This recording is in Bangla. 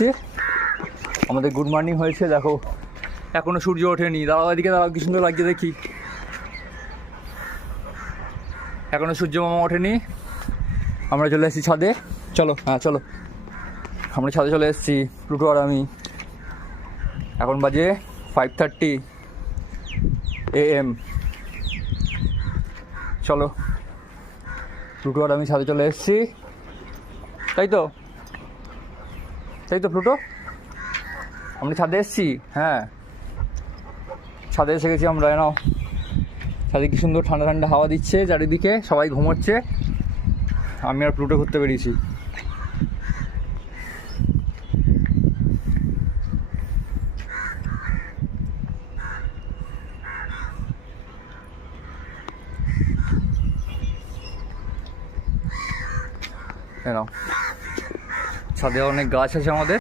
এসেছি, আমাদের গুড মর্নিং হয়েছে। দেখো এখনো সূর্য ওঠেনি। দাঁড়াও এদিকে, দাঁড়াও, কি সুন্দর লাগছে দেখি। এখনো সূর্য মামা ওঠেনি। আমরা চলে এসেছি ছাদে। চলো, হ্যাঁ চলো, আমরা ছাদে চলে এসেছি, প্লুটো আর আমি। এখন বাজে 5:30 AM। চলো, প্লুটো আর আমি ছাদে চলে এসেছি। তাই তো, তাই তো প্লুটো, আমরা ছাদে এসেছি। হ্যাঁ, ছাদে এসে গেছি আমরা। নাও, ছাদে কি সুন্দর ঠান্ডা ঠান্ডা হাওয়া দিচ্ছে চারিদিকে, সবাই ঘুমোচ্ছে, আমি আর প্লুটো ঘুরতে বেরিয়েছি। নাও, ছাদে অনেক গাছ আছে আমাদের।